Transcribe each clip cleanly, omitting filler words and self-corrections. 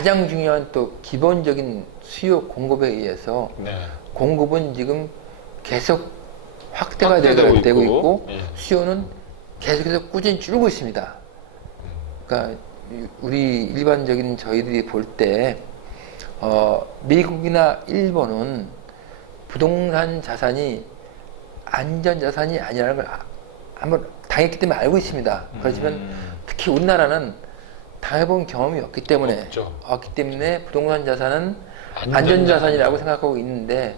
가장 중요한 또 기본적인 수요 공급에 의해서 네. 공급은 지금 계속 확대가 확대되고 되고 있고 예. 수요는 계속해서 꾸준히 줄고 있습니다. 그러니까 우리 일반적인 저희들이 볼 때 미국이나 일본은 부동산 자산이 안전 자산이 아니라는 걸 한번 당했기 때문에 알고 있습니다. 그렇지만 특히 우리나라는 당해본 경험이 없기 때문에 부동산 자산은 안전 자산이라고 생각하고 있는데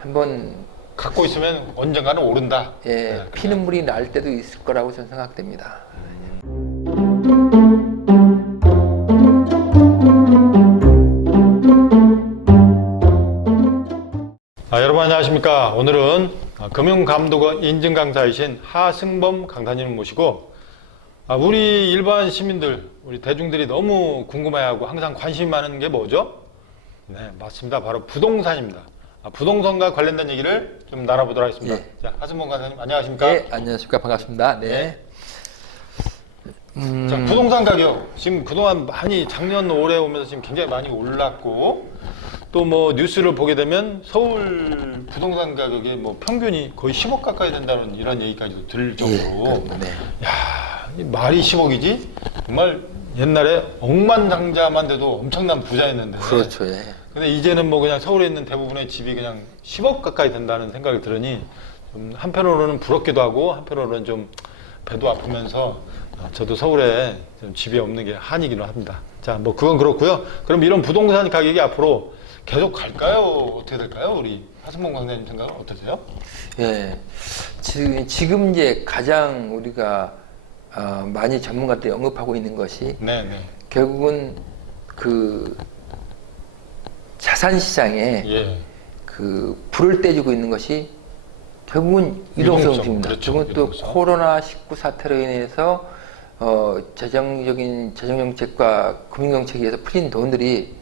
한번 갖고 있으면 언젠가는 오른다. 예, 피눈물이 날 때도 있을 거라고 저는 생각됩니다. 여러분 안녕하십니까. 오늘은 금융감독원 인증 강사이신 하승범 강사님을 모시고 우리 일반 시민들, 우리 대중들이 너무 궁금해하고 항상 관심이 많은 게 뭐죠? 네, 맞습니다. 바로 부동산입니다. 부동산과 관련된 얘기를 좀 나눠보도록 하겠습니다. 예. 자, 하승범 강사님 안녕하십니까? 네, 안녕하십니까. 반갑습니다. 네. 자, 부동산 가격 지금 그동안 많이 작년 올해 오면서 지금 굉장히 많이 올랐고 또 뭐 뉴스를 보게 되면 서울 부동산 가격이 뭐 평균이 거의 10억 가까이 된다는 이런 얘기까지도 들을 정도로 네. 야, 이 말이 10억이지 정말 옛날에 억만장자만 돼도 엄청난 부자였는데 그렇죠. 예. 근데 이제는 뭐 그냥 서울에 있는 대부분의 집이 그냥 10억 가까이 된다는 생각이 들으니 좀 한편으로는 부럽기도 하고 한편으로는 좀 배도 아프면서 저도 서울에 좀 집이 없는 게 한이기도 합니다. 자, 뭐 그건 그렇고요. 그럼 이런 부동산 가격이 앞으로 계속 갈까요? 어떻게 될까요? 우리 하승범 강사님 생각은 어떠세요? 예. 지금 이제 가장 우리가 많이 전문가들이 언급하고 있는 것이 네네. 결국은 그 자산 시장에 예. 그 불을 떼주고 있는 것이 결국은 유동성입니다. 그렇죠. 그리고 또 유동성. 코로나19 사태로 인해서 재정 정책과 금융 정책에 의해서 풀린 돈들이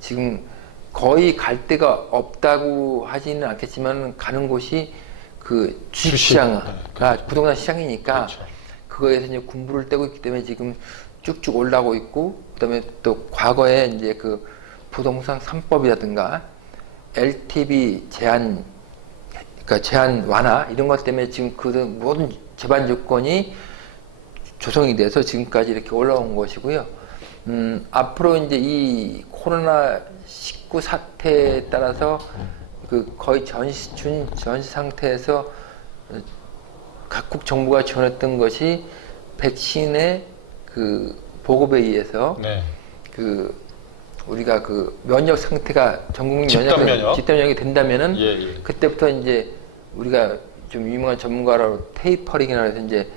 지금 거의 갈 데가 없다고 하지는 않겠지만 가는 곳이 그 주식시장, 네, 그렇죠. 부동산 시장이니까 그렇죠. 그거에서 이제 군부를 떼고 있기 때문에 지금 쭉쭉 올라오고 있고, 그다음에 또 과거에 이제 그 부동산 3법이라든가 LTV 제한, 그러니까 제한 완화 이런 것 때문에 지금 그 모든 제반 조건이 조성이 돼서 지금까지 이렇게 올라온 것이고요. 앞으로 이제 이 코로나19 사태에 따라서 그 거의 전시 상태에서 각국 정부가 지원했던 것이 백신의 그 보급에 의해서 네. 그 우리가 그 면역 상태가 전국민 집단 면역. 집단 면역이 된다면은 예, 예. 그때부터 이제 우리가 좀 유명한 전문가로 테이퍼링이라 해서 이제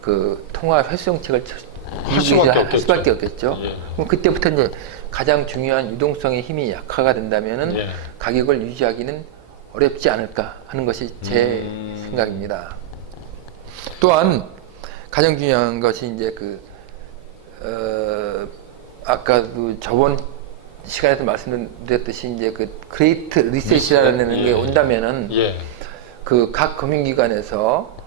그 통화 회수 정책을 할 수밖에 없겠죠. 없겠죠. 예. 그럼 그때부터 이제 가장 중요한 유동성의 힘이 약화가 된다면은 예. 가격을 유지하기는 어렵지 않을까 하는 것이 제 생각입니다. 또한 가장 중요한 것이 이제 아까도 저번 시간에서 말씀드렸듯이 이제 그 그레이트 리셋이라는 예. 게 온다면은 예. 그 각 금융기관에서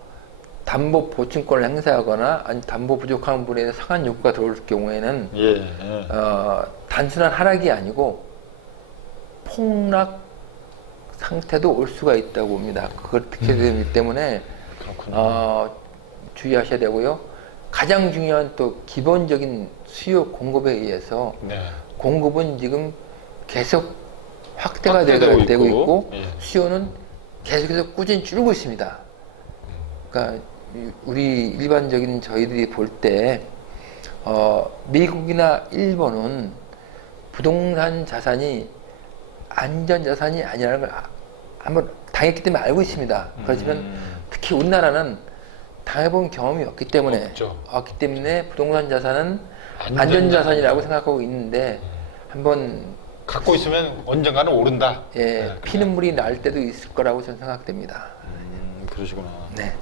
담보 보증권을 행사하거나 아니 담보 부족한 분에 대해서 상한 요구가 들어올 경우에는 예. 예. 단순한 하락이 아니고 폭락 상태도 올 수가 있다고 봅니다. 그렇게 되기 때문에 주의하셔야 되고요. 가장 중요한 또 기본적인 수요 공급에 의해서 네. 공급은 지금 계속 확대가 확대되고 되고 있고, 있고 예. 수요는 계속해서 꾸준히 줄고 있습니다. 그러니까 우리 일반적인 저희들이 볼 때 미국이나 일본은 부동산 자산이 안전 자산이 아니라는 걸 한번 당했기 때문에 알고 있습니다. 그렇지만 특히 우리나라는 당해본 경험이 없기 때문에 부동산 자산은 안전 자산이라고 생각하고 있는데 한번 갖고 있으면 언젠가는 오른다. 예, 네, 피눈물이 날 때도 있을 거라고 저는 생각됩니다. 그러시구나. 네.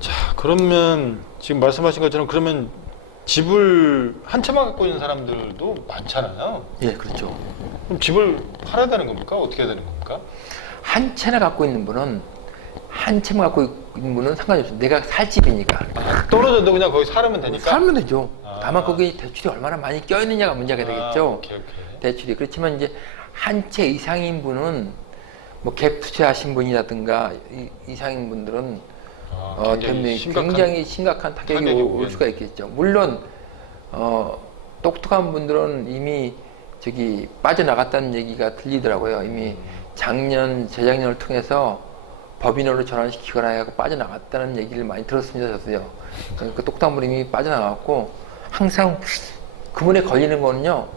자, 그러면 지금 말씀하신 것처럼 그러면 집을 한 채만 갖고 있는 사람들도 많잖아요. 예, 그렇죠. 그럼 집을 팔아야 되는 겁니까? 어떻게 해야 되는 겁니까? 한 채나 갖고 있는 분은 한 채만 갖고 있는 분은 상관이 없어요. 내가 살 집이니까. 떨어져도 그냥 거기 살면 되니까. 살면 되죠. 아. 다만 거기 대출이 얼마나 많이 껴있느냐가 문제가 되겠죠. 오케이. 대출이. 그렇지만 이제 한 채 이상인 분은 뭐 갭 투자하신 분이라든가 이상인 분들은 굉장히 심각한 타격이 올 수가 있겠죠. 물론 똑똑한 분들은 이미 저기 빠져나갔다는 얘기가 들리더라고요. 이미 작년, 재작년을 통해서 법인으로 전환시키거나 해서 빠져나갔다는 얘기를 많이 들었습니다. 저도요. 그러니까 똑똑한 분이 이미 빠져나갔고 항상 그분에 걸리는 거는요.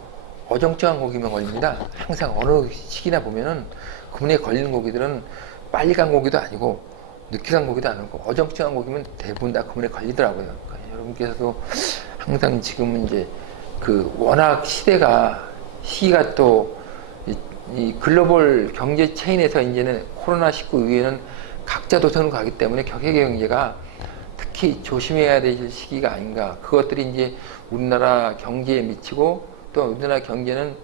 어정쩡한 고기만 걸립니다. 항상 어느 시기나 보면은 그분에 걸리는 고기들은 빨리 간 고기도 아니고 늦게 간 고기도 아니고 어정쩡한 고기면 대부분 다 그분에 걸리더라고요. 그러니까 여러분께서도 항상 지금은 이제 그 워낙 시기가 또 이 글로벌 경제 체인에서 이제는 코로나19 이후에는 각자 도생으로 가기 때문에 세계 경제가 특히 조심해야 될 시기가 아닌가. 그것들이 이제 우리나라 경제에 미치고 또 우리나라 경제는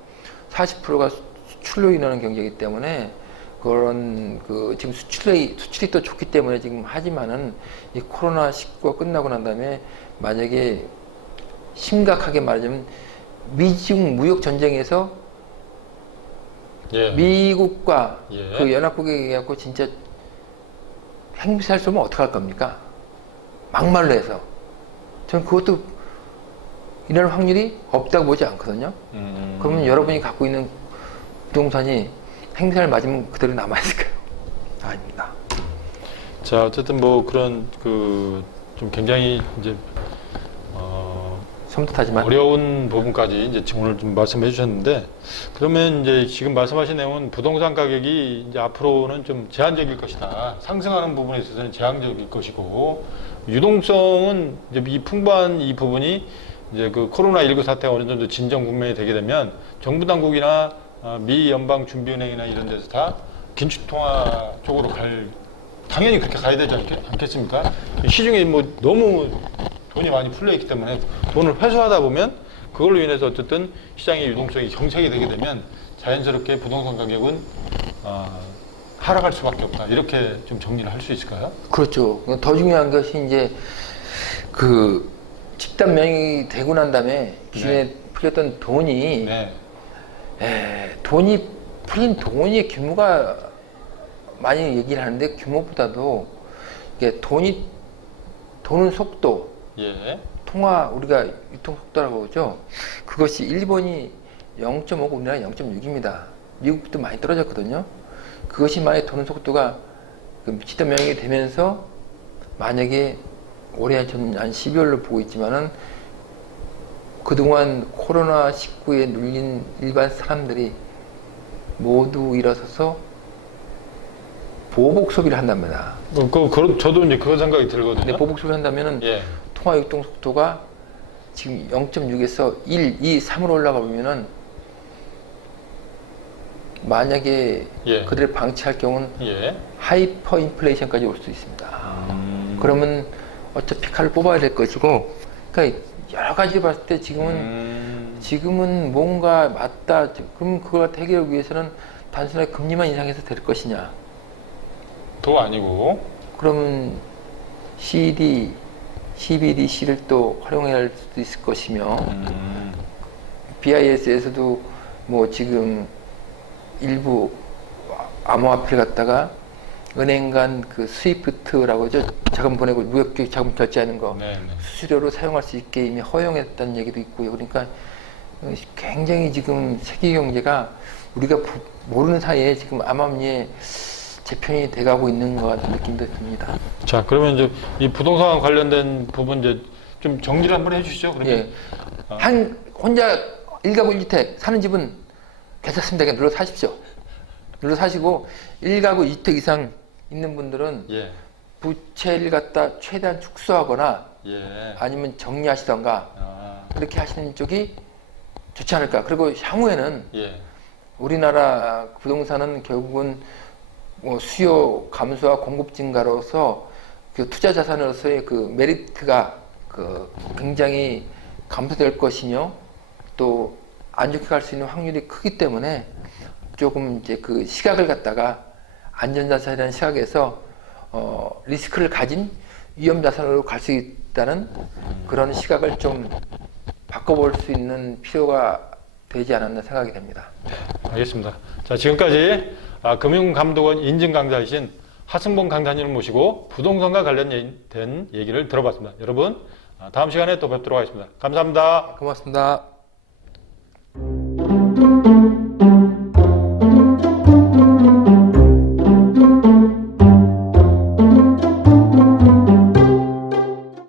40%가 수출로 인하는 경제이기 때문에 그런 그 지금 수출이 또 좋기 때문에 지금 하지만은 이 코로나19가 끝나고 난 다음에 만약에 심각하게 말하자면 미중 무역 전쟁에서 미국과 그 연합국에 갖고 진짜 핵미사일 쏘면 어떡할 겁니까? 막말로 해서 저는 그것도 일어날 확률이 없다고 보지 않거든요. 그러면 여러분이 갖고 있는 부동산이 핵미사일 맞으면 그대로 남아있을까요? 아닙니다. 자, 어쨌든 뭐 그런 좀 굉장히 이제 섬뜩하지만 어려운 부분까지 이제 지금 오늘 좀 말씀해 주셨는데, 그러면 이제 지금 말씀하신 내용은 부동산 가격이 이제 앞으로는 좀 제한적일 것이다. 상승하는 부분에 있어서는 제한적일 것이고, 유동성은 이제 이 풍부한 이 부분이 이제 그 코로나19 사태가 어느 정도 진정 국면이 되게 되면 정부 당국이나 미 연방 준비은행이나 이런 데서 다 긴축통화 쪽으로 당연히 그렇게 가야 되지 않겠습니까? 시중에 뭐 너무 돈이 많이 풀려 있기 때문에 돈을 회수하다 보면 그걸로 인해서 어쨌든 시장의 유동성이 경색이 되게 되면 자연스럽게 부동산 가격은 하락할 수밖에 없다. 이렇게 좀 정리를 할 수 있을까요? 그렇죠. 더 중요한 것이 이제 그 집단 면역이 되고 난 다음에 기존에 풀렸던 돈이 돈이 풀린 돈의 규모가 많이 얘기를 하는데 규모보다도 이게 도는 속도, 통화 우리가 유통 속도라고 하죠. 그것이 일본이 0.5고 우리나라 0.6입니다. 미국도 많이 떨어졌거든요. 그것이 만약에 도는 속도가 집단 면역이 되면서 만약에 올해 한 12월로 보고 있지만은 그동안 코로나19에 눌린 일반 사람들이 모두 일어서서 보복 소비를 한답니다. 저도 이제 그런 생각이 들거든요. 근데 보복 소비를 한다면은 통화 유통 속도가 지금 0.6에서 1, 2, 3으로 올라가 보면은 만약에 그들을 방치할 경우는 하이퍼 인플레이션까지 올 수 있습니다. 그러면 어차피 칼을 뽑아야 될 것이고, 그러니까 여러 가지 봤을 때 지금은 뭔가 맞다. 그럼 그걸 해결하기 위해서는 단순하게 금리만 인상해서 될 것이냐? 도 아니고. 그러면 CBDC를 또 활용해야 할 수도 있을 것이며, BIS에서도 뭐 지금 일부 암호화폐를 갖다가 은행 간 그 스위프트라고 하죠. 자금 보내고 무역 자금 결제하는 거 수수료로 사용할 수 있게 이미 허용했다는 얘기도 있고요. 그러니까 굉장히 지금 세계 경제가 우리가 모르는 사이에 지금 암암리에 재편이 돼가고 있는 것 같은 느낌도 듭니다. 자, 그러면 이제 이 부동산 관련된 부분 이제 좀 정리를 한번 해주시죠. 그러면 혼자 1가구 1주택 사는 집은 괜찮습니다. 그냥 눌러 사십시오. 눌러 사시고 1가구 2주택 이상 있는 분들은 부채를 갖다 최대한 축소하거나 아니면 정리하시던가 그렇게 하시는 쪽이 좋지 않을까. 그리고 향후에는 우리나라 부동산은 결국은 뭐 수요 감소와 공급 증가로서 그 투자 자산으로서의 그 메리트가 굉장히 감소될 것이며 또 안 좋게 갈 수 있는 확률이 크기 때문에 조금 이제 그 시각을 갖다가 안전자산이라는 시각에서 리스크를 가진 위험 자산으로 갈 수 있다는 그런 시각을 좀 바꿔볼 수 있는 필요가 되지 않았나 생각이 됩니다. 알겠습니다. 자, 지금까지 금융감독원 인증 강사이신 하승봉 강사님을 모시고 부동산과 관련된 얘기를 들어봤습니다. 여러분, 다음 시간에 또 뵙도록 하겠습니다. 감사합니다. 고맙습니다.